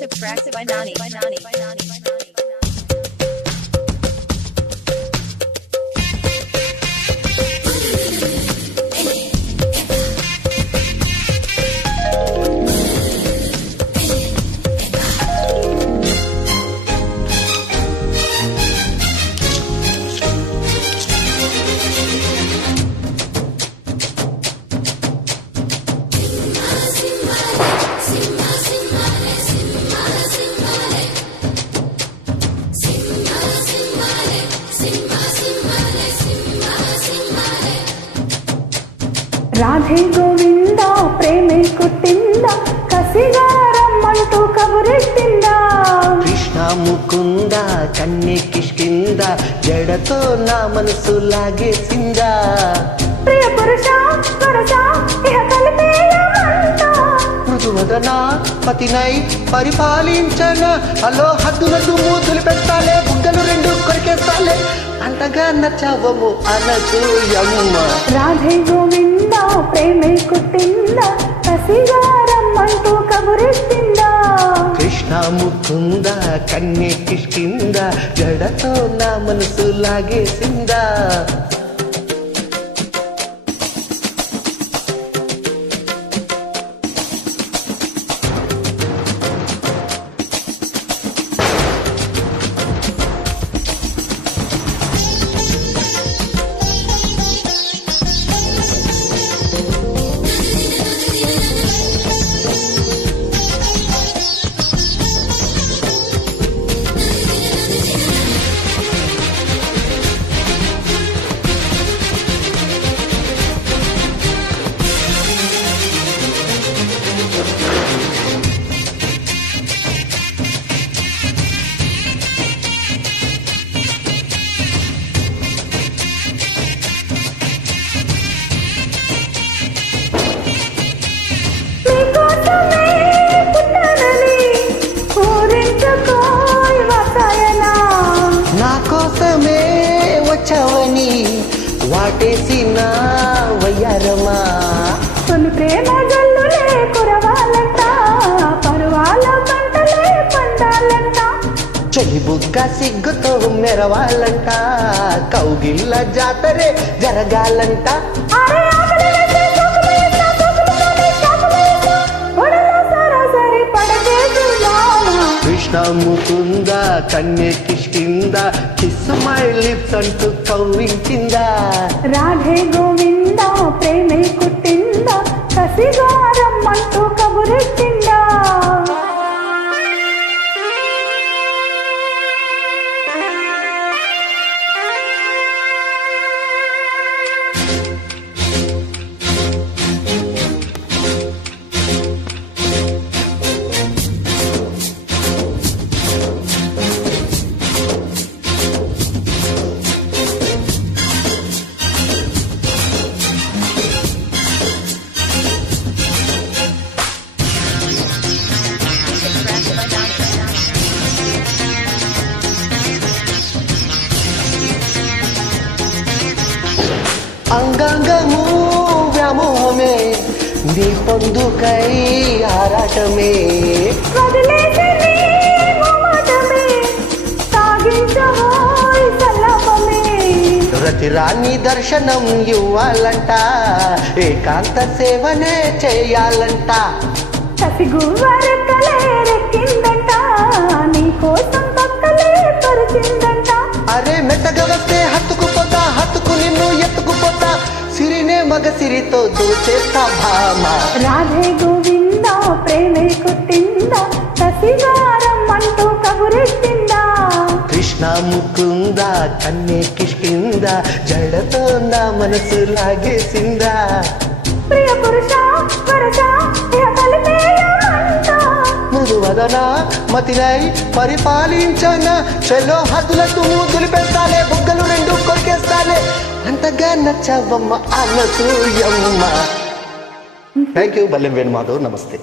Subtracted by Nani. Radhe Govinda ప్రేమే కుట్టింద కసిగా రమ్మంటూ కబురెట్టిందా కృష్ణ ముకుంద కన్నె కిష్కింద జడతో నా మనసు లాగేసిందా ప్రియ పురుష వరస ఇహ కలిపేయమంట మృదువదన పతినై పరిపాలించన అలో హద్దునద్దు మూతులు పెట్టాలే బుగ్గలు రెండు కొరికేస్తాలే అంతగా నచ్చవము అనసూయమ్మ రాధే గోవింద ప్రేమే కుట్టింద కసిగా రమ్మంటూ కబురెట్టిందా కృష్ణ ముకుంద కన్నె కిష్కింద జడతో నా మనసు లాగేసిందా వచ్చావని వాటేసిన వయ్యారమా కొన్ని ప్రేమ జల్లులే కురవాలంట పరువాల పంటలే పండాలంట చలి బుగ్గ సిగ్గుతో మెరవాలంట కౌగిళ్ళ జాతరే జరగాలంట కృష్ణ ముకుంద కన్నె కిష్కింద కిస్ మై లిప్స్ అంటూ కవ్వించిందా రాధే గోవింద ప్రేమే కుట్టిందా కసిగా రమ్మంటూ కబురెట్టిందా అంగాంగము వ్యామోహమే నీ పొందుకై ఆరాటమే రతిరాణి దర్శనం ఇవ్వాలంట ఏకాంత సేవనే చేయాలంట నీ కోసం పక్కలే పరిచిందంట అరే మెత్తగా వస్తే హత్తుకుపోతా హత్తుకు నిన్ను ఎత్తుకుపోతా సిరినే మగ సిరితో దోచేస్తా భామ రాధే గోవింద ప్రేమే కుట్టిందా కసిగారం అంటూ కబురెట్టిందా కృష్ణ ముకుంద కన్నె కిష్కింద జడతో నా మనసు లాగేసిందా ప్రియ పురుష వరస ఇహ కలిపేయమంట మృదువదన మతినై పరిపాలించన చలో హద్దులకు మూతులు పెట్టాలే బుగ్గలు రెండు కొరికేస్తాలే అంతగా నచ్చవమ్మ అనసూయమ్మ థ్యాంక్ యూ బల్లెం వేణుమాధవ్ నమస్తే